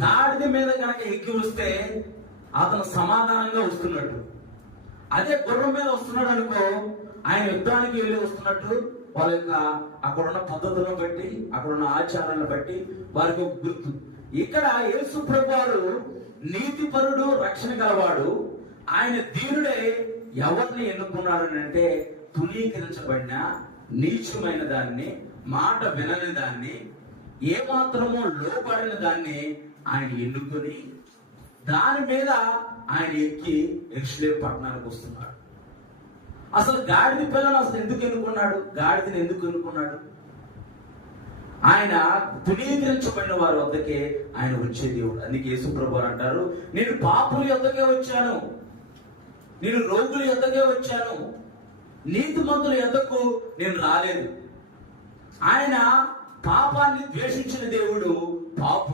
గాడిద మీద కనుక ఎక్కి వస్తే అతను సమాధానంగా వస్తున్నట్టు, అదే గుర్రం మీద వస్తున్నాడు అనుకో, ఆయన యుద్ధానికి వెళ్ళి వస్తున్నట్టు. వాళ్ళ యొక్క అక్కడున్న పద్ధతులను బట్టి, అక్కడున్న ఆచారాలను బట్టి వారికి ఒక గుర్తు. ఇక్కడ యేసు ప్రభువారు నీతిపరుడు, రక్షణ గలవాడు, ఆయన దీనుడే. ఎవరిని ఎన్నుకున్నాడు అంటే తునీకరించబడిన నీచమైన దాన్ని, మాట వినని దాన్ని, ఏమాత్రమో లోపడిన దాన్ని ఆయన ఎన్నుకొని దాని మీద ఆయన ఎక్కి యెరూషలేము పట్టణానికి వస్తున్నాడు. అసలు గాడిద పిల్లను అసలు ఎందుకు ఎన్నుకున్నాడు? గాడిదని ఎందుకు ఎన్నుకున్నాడు? ఆయన తునీకరించబడిన వారి వద్దకే ఆయన వచ్చే దేవుడు. అందుకే యేసు ప్రభువు అంటారు, నేను పాపుల యొద్దకే వచ్చాను, నేను రోగుల యొద్దకే వచ్చాను, నీతిమంతుల యొద్దకు నేను రాలేదు. ఆయన పాపాన్ని ద్వేషించిన దేవుడు, పాపు